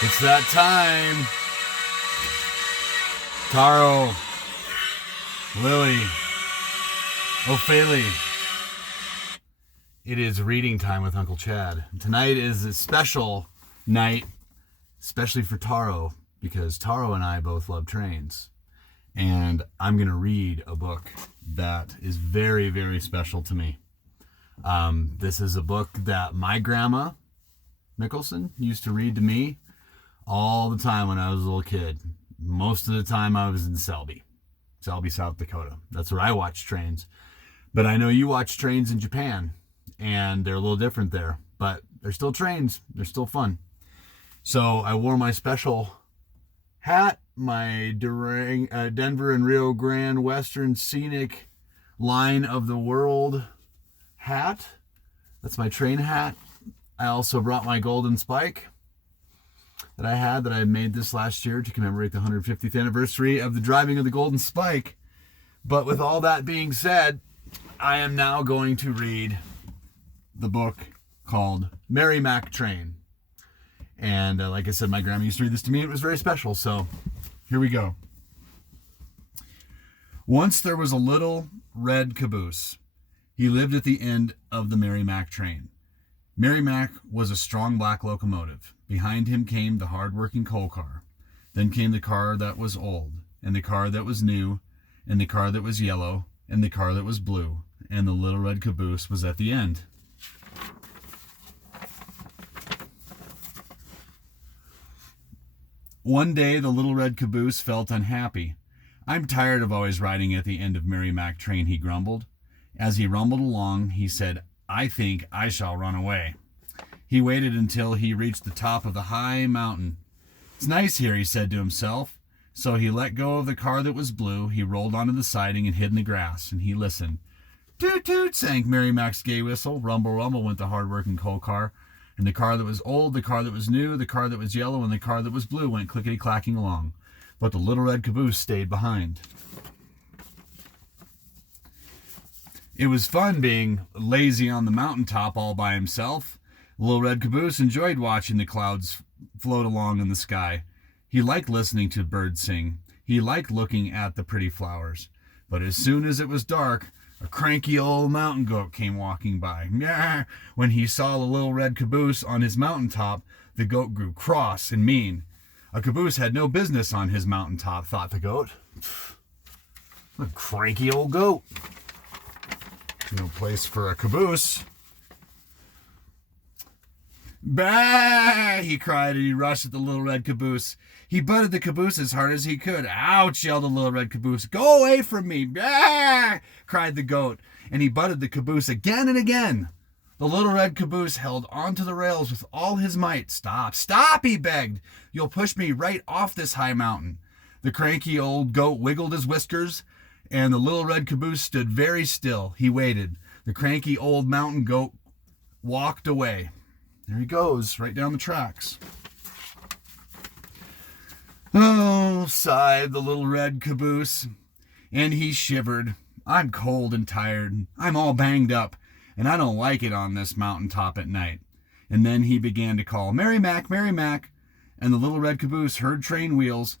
It's that time. Taro, Lily, Ophélie. It is reading time with Uncle Chad. Tonight is a special night, especially for Taro, because Taro and I both love trains. And I'm going to read a book that is very, very special to me. This is a book that my grandma, Mickelson, used to read to me all the time when I was a little kid. Most of the time I was in Selby, South Dakota. That's where I watch trains. But I know you watch trains in Japan, and they're a little different there. But they're still trains. They're still fun. So I wore my special hat, my Denver and Rio Grande Western Scenic Line of the World hat. That's my train hat. I also brought my golden spike that I made this last year to commemorate the 150th anniversary of the driving of the golden spike. But with all that being said, I am now going to read the book called Mary Mack Train. And like I said, my grandma used to read this to me. It was very special. So here we go. Once there was a little red caboose. He lived at the end of the Mary Mack train. Mary Mack was a strong black locomotive. Behind him came the hard-working coal car. Then came the car that was old, and the car that was new, and the car that was yellow, and the car that was blue, and the little red caboose was at the end. One day the little red caboose felt unhappy. "I'm tired of always riding at the end of Mary Mack train," he grumbled. As he rumbled along, he said, "I think I shall run away." He waited until he reached the top of the high mountain. "It's nice here," he said to himself. So he let go of the car that was blue. He rolled onto the siding and hid in the grass, and he listened. Toot toot sank Mary Mack's gay whistle. Rumble rumble went the hard-working coal car. And the car that was old, the car that was new, the car that was yellow, and the car that was blue went clickety-clacking along. But the little red caboose stayed behind. It was fun being lazy on the mountaintop all by himself. The little red caboose enjoyed watching the clouds float along in the sky. He liked listening to birds sing. He liked looking at the pretty flowers. But as soon as it was dark, a cranky old mountain goat came walking by. Nyah! When he saw the little red caboose on his mountaintop, the goat grew cross and mean. A caboose had no business on his mountaintop, thought the goat. A cranky old goat. No place for a caboose. "Bah!" he cried, and he rushed at the little red caboose. He butted the caboose as hard as he could. "Ouch!" yelled the little red caboose. "Go away from me!" "Bah!" cried the goat, and he butted the caboose again and again. The little red caboose held onto the rails with all his might. "Stop, stop," he begged. "You'll push me right off this high mountain." The cranky old goat wiggled his whiskers, and the little red caboose stood very still. He waited. The cranky old mountain goat walked away. There he goes, right down the tracks. "Oh," sighed the little red caboose, and he shivered. "I'm cold and tired. I'm all banged up, and I don't like it on this mountaintop at night." And then he began to call, "Mary Mack, Mary Mack," and the little red caboose heard train wheels.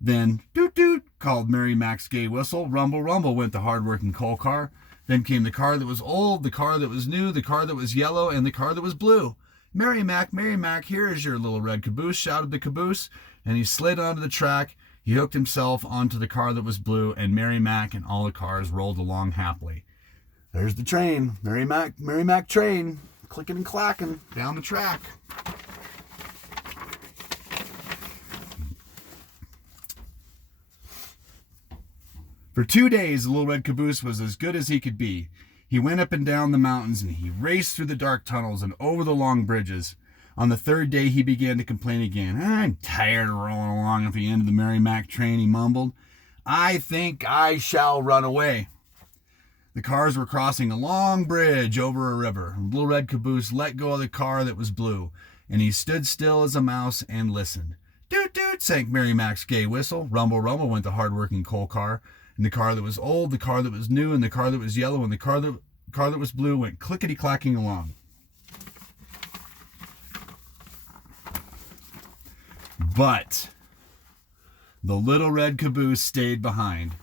Then, "Toot toot," called Mary Mack's gay whistle. Rumble rumble went the hard-working coal car. Then came the car that was old, the car that was new, the car that was yellow, and the car that was blue. Mary Mack, here is your little red caboose," shouted the caboose, and he slid onto the track. He hooked himself onto the car that was blue, and Mary Mack and all the cars rolled along happily. There's the train, Mary Mack train, clicking and clacking down the track. For 2 days, the little red caboose was as good as he could be. He went up and down the mountains, and he raced through the dark tunnels and over the long bridges. On the third day, he began to complain again. "I'm tired of rolling along at the end of the Mary Mack train," he mumbled. "I think I shall run away." The cars were crossing a long bridge over a river. The little red caboose let go of the car that was blue, and he stood still as a mouse and listened. Toot toot sank Mary Mack's gay whistle. Rumble rumble went the hard-working coal car. And the car that was old, the car that was new, and the car that was yellow, and the car that was blue went clickety-clacking along. But the little red caboose stayed behind.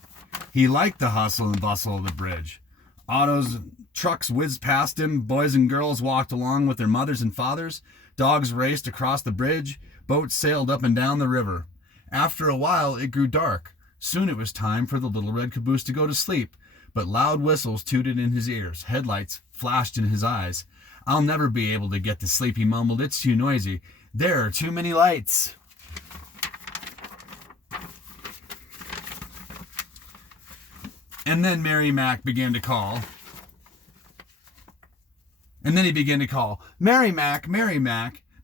He liked the hustle and bustle of the bridge. Autos, trucks whizzed past him. Boys and girls walked along with their mothers and fathers. Dogs raced across the bridge. Boats sailed up and down the river. After a while, it grew dark. Soon it was time for the little red caboose to go to sleep. But loud whistles tooted in his ears. Headlights flashed in his eyes. "I'll never be able to get to sleep," he mumbled. "It's too noisy. There are too many lights." And then Mack began to call. And then he began to call, Mary Mack,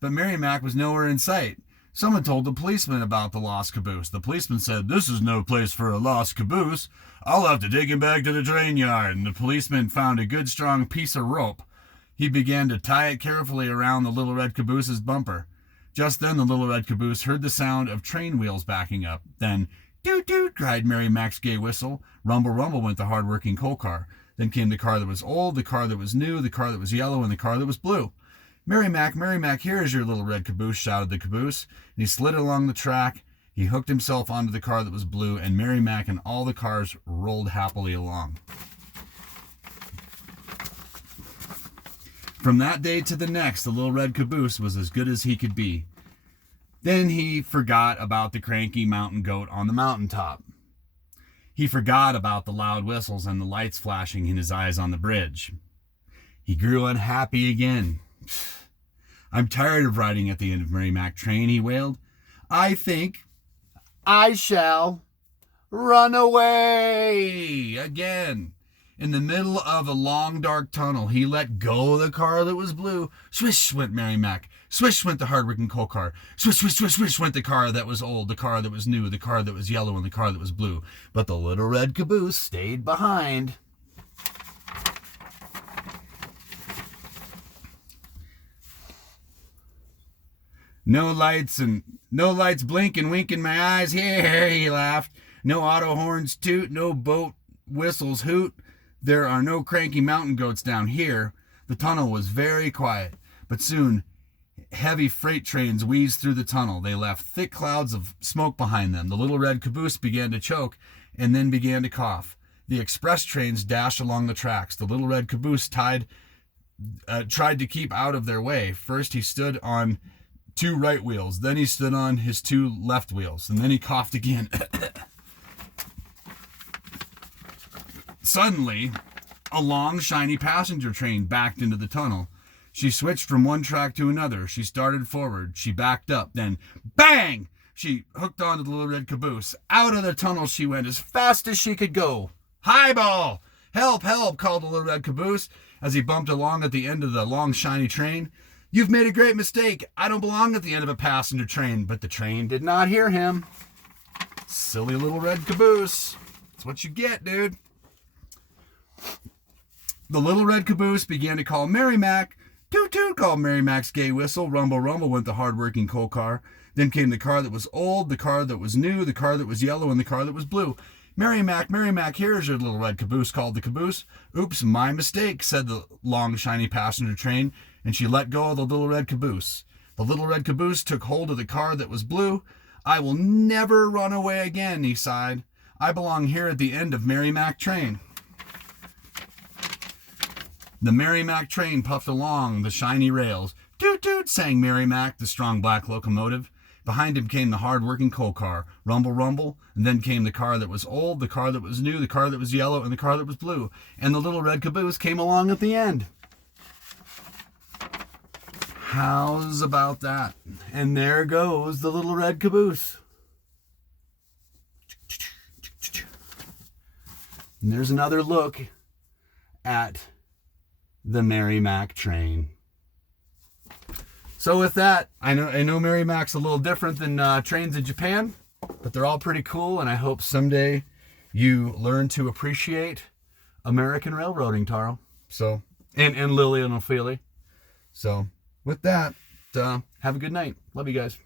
but Mary Mack was nowhere in sight. Someone told the policeman about the lost caboose. The policeman said, "This is no place for a lost caboose. I'll have to take him back to the train yard." And the policeman found a good strong piece of rope. He began to tie it carefully around the little red caboose's bumper. Just then the little red caboose heard the sound of train wheels backing up. Then, "Toot toot," cried Mary Mack's gay whistle. Rumble rumble went the hard-working coal car. Then came the car that was old, the car that was new, the car that was yellow, and the car that was blue. Mary Mack, here is your little red caboose," shouted the caboose. And he slid along the track. He hooked himself onto the car that was blue, and Mary Mack and all the cars rolled happily along. From that day to the next, the little red caboose was as good as he could be. Then he forgot about the cranky mountain goat on the mountaintop. He forgot about the loud whistles and the lights flashing in his eyes on the bridge. He grew unhappy again. "I'm tired of riding at the end of Mary Mack train," he wailed. "I think I shall run away again." In the middle of a long, dark tunnel, he let go of the car that was blue. Swish went Mary Mack. Swish went the hard-working coal car. Swish, swish, swish, swish went the car that was old, the car that was new, the car that was yellow, and the car that was blue. But the little red caboose stayed behind. No lights blink and wink in my eyes here," he laughed. "No auto horns toot, no boat whistles hoot. There are no cranky mountain goats down here." The tunnel was very quiet, but soon heavy freight trains wheezed through the tunnel. They left thick clouds of smoke behind them. The little red caboose began to choke and then began to cough. The express trains dashed along the tracks. The little red caboose tried to keep out of their way. First he stood on 2 right wheels, then he stood on his 2 left wheels, and then he coughed again. Suddenly, a long, shiny passenger train backed into the tunnel. She switched from one track to another. She started forward. She backed up. Then, bang! She hooked onto the little red caboose. Out of the tunnel she went as fast as she could go. "Highball! Help, help!" called the little red caboose as he bumped along at the end of the long, shiny train. "You've made a great mistake. I don't belong at the end of a passenger train." But the train did not hear him. Silly little red caboose. That's what you get, dude. The little red caboose began to call Mary Mack. "Toot toot," called Mary Mack's gay whistle. Rumble rumble went the hard-working coal car. Then came the car that was old, the car that was new, the car that was yellow, and the car that was blue. Mary Mack, here is your little red caboose," called the caboose. "Oops, my mistake," said the long, shiny passenger train, and she let go of the little red caboose. The little red caboose took hold of the car that was blue. "I will never run away again," he sighed. "I belong here at the end of Mary Mack train." The Mary Mack train puffed along the shiny rails. "Toot toot," sang Mary Mack, the strong black locomotive. Behind him came the hard-working coal car. Rumble rumble, and then came the car that was old, the car that was new, the car that was yellow, and the car that was blue. And the little red caboose came along at the end. How's about that? And there goes the little red caboose. And there's another look at the Mary Mack train. So with that, I know Mary Mack's a little different than trains in Japan, but they're all pretty cool, and I hope someday you learn to appreciate American railroading, Taro. So, and Lily and Ophelia. So with that, have a good night. Love you guys.